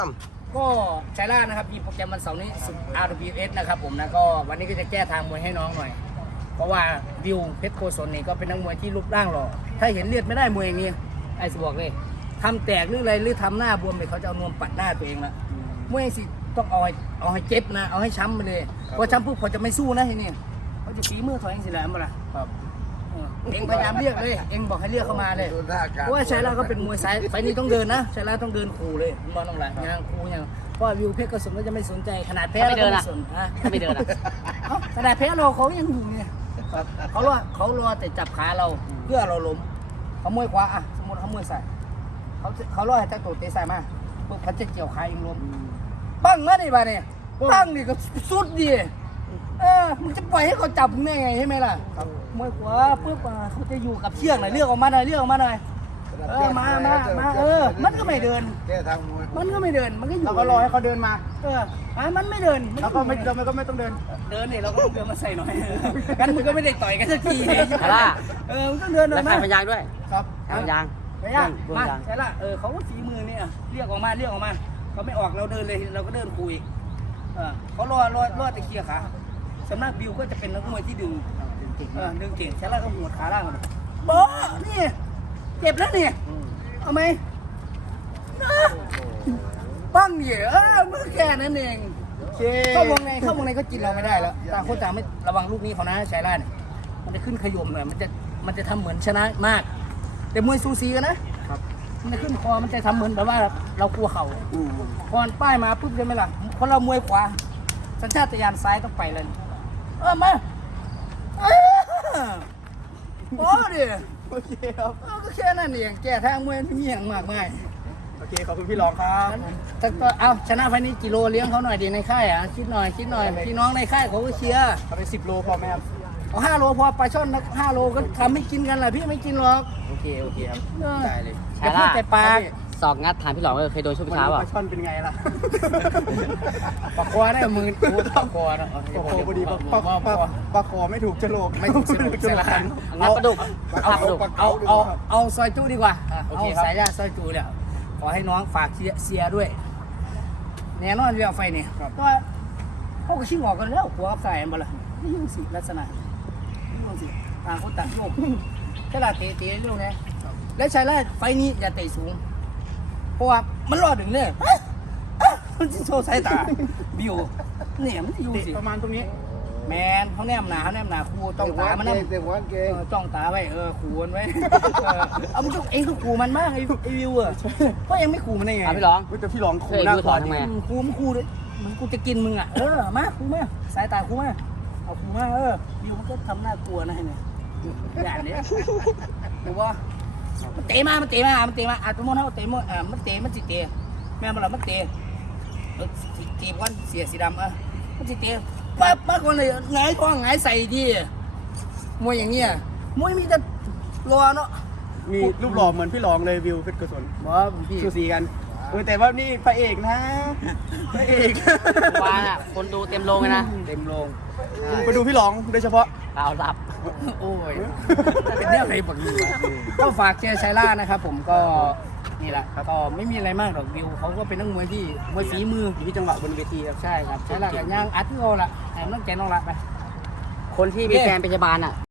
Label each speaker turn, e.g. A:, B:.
A: ก็ชายล่านะครับมีโปรแกรมวันเสาร์นี้RWS นะครับผมนะก็วันนี้ก็จะแก้ทางมวยให้น้องหน่อยเพราะว่าวิวเพชรโกศลนี่ก็เป็นนักมวยที่รูปร่างหล่อถ้าเห็นเลือดไม่ได้มวยอย่างนี้ไอ้สบอกเลยทำแตกหรืออะไรหรือทำหน้าบวมไปเขาจะเอานวมปัดหน้าตัวเองละมวยสิต้องเอาให้เจ็บนะเอาให้ช้ำไปเลยพอช้ำปุ๊บเขาจะไม่สู้นะทีนี้เขาจะฝีมือถอยเองสิแหละมั้งล่ะเองพยายามเรียกเลยเองบอกให้เรียกเข้ามาเลยเพราะว่าชายล่าก็เป็นมวยสายไฟนี้ต้องเดินนะชายล่าต้องเดินขู่เลยมองน้องหลานงานขู่อย่างเพราะวิวเพชรกระสุนก็จะไม่สนใจขนาดแพ้ก็ไม่สนถ้าไม่เดินขนาดแพ้เราเขายังอยู่เนี่ยเขารอแต่จับขาเราเพื่อเราล้มเขามวยขวาอ่ะสมมติเขามวยใส่เขารอให้แต่ตัวเตะใส่มาปุ๊บเขาจะเกี่ยวขาเองล้มปั้งมาดิบ้าเนี่ยปั้งนี่ก็สุดดีมึงจะปล่อยให้เขาจับมึงได้ไงใช่ไหมล่ะมวยขวาปุ๊บเขาจะอยู่กับเชือกหน่อยเลือกออกมาหน่อยมามันก็ไม่เดินมันก็ไม่เดินมันก็อยู่เราก็รอให้เขาเดินมามันไม่เดินแล้วก็ไม่ต้องเดินเนี่ยเราก็ต้องเดินมาใส่หน่อยกันมึงก็ไม่ได้ต่อยกันสักทีมึงต้องเดินหน่อย
B: แล้วใครพยางด้วย
A: ครับ
B: พยาง
A: มาใช่ละเขาก็ฝีมือเนี่ยเรียกออกมาเขาไม่ออกเราเดินเลยเราก็เดินคุยเขารอตะเคียขาสำนักบิวก็จะเป็นนักมวยที่ดึงเก่งใช่ละก็หัวขาล่างโบ๊ะนี่เจ็บแล้วนี่เอาไหมปั้งเหยื่อมือแค่นั้นเองเข้าวงในก็กินเราไม่ได้แล้วต่างคนต่างไม่ระวังลูกนี้เขานะชายล่าเนี่ยมันจะขึ้นขยมหน่อยมันจะทำเหมือนชนะมากแต่มวยซูซีกันนะมันจะขึ้นคอมันจะทำเหมือนแบบว่าเรากลัวเข่าพอป้ายมาปุ๊บเลยไหมล่ะคนเรามวยขวาสัญชาตญาณซ้ายต้องไปเลยมาโอ้ดิ
C: โอเคครับ
A: ก็แค่นั้นเองแก้ทางมวยไม่มีอย่างมากมาย
C: โอเคขอบคุณพี่รองครับ
A: เอาชนะไฟนี้กิโลเลี้ยงเขาหน่อยดีในค่ายคิดหน่อยพี่น้องในค่ายเขาก็เชียร์
C: เอาไป10 โลพอไหมครับ
A: เอา5 โลพอปลาช่อนนัก5 โลก็ทำให้กินกันแหละพี่ไม่กินหรอก
C: โอเคครับได้เลย
A: อย่าพูดแต่ปาก
B: ศอกงัดถามพี่หลองเคยโดนช่วงเช้าป่ะ
C: ปลาช่อนเป็นไงล่ะ
A: ปลาคอได้มือปลาคอนะ
C: ปลาคอพอดีปลาคอไม่ถูกจมูก
A: จะละกัน
B: งัดปลาดุก
A: เอาซอยจู้ดีกว่าเอาสายยาซอยจู้เนี่ยขอให้น้องฝากเชียร์ด้วยแน่นอนเรื่องไฟเนี่ยก็เขาก็ชิงออกกันแล้วหัวใส่มาละนี่ยุ่งสิลักษณะยุ่งสิต่างคนต่างโยกแค่ละเตะเรื่องนี้แล้วชายล่าไฟนี้อย่าเตะสูงเพราะว่ามันรอถึงเลยมันจะโชว์สายตาบิวเนี่ยมันจะยุ่งสิ
C: ประมาณตรงนี้
A: แมนเขาแนมหนาครูจ้องตามันนะจ้องตาไว้ขู่มันไว้เอามันเองก็ขู่มันมากไอ้วิวก็ยังไม่ขู่มันได้ไง
B: พี่หลอง
C: แต่พี่หลองขู่
B: หน้าขวาทำไม
A: ขู่มันขู่เลยมันกูจะกินมึงมาขู่มาสายตาขู่มาเอาขู่มาวิวมันก็ทำหน้ากลัวนะเนี่ยอย่างนี้ดูว่ามันเตะมาอาจจะมองนะว่าเตะมันจิเตะแม่มันหรอมันเตะวันเสียสีดำมันจิเตะปั๊บมาคนเลยไงท้องไงใส่ดีมวยอย่างเงี้ยมวยมีแต่รอเนาะ
C: มีรูปหล่อเหมือนพี่หลองเลยวิวเพชรกศล
A: พี่
C: สูสีกันแต่ว่านี่พระเอกนะพระเอก
B: วานคนดูเต็มโรงเลยนะ
C: เต็มโรงไปดูพี่หลองโดยเฉพาะ
B: เรารับ
A: โอ้ยเป็นเรื่องอะไรบักอยู่ก็ฝากเชียร์ชายล่านะครับผมก็นี่แหละก็ไม่มีอะไรมากหรอกวิวเขาก็เป็นนักมวยที่มวยฝีมือ
C: อยู่ที่จังหวะบนเวทีครับ
A: ใช่ครับชายล่ากับย่างอัดที่เราละแถมต้องแกน้องละไป
B: คนที่มีแฟนเป็นพยาบาล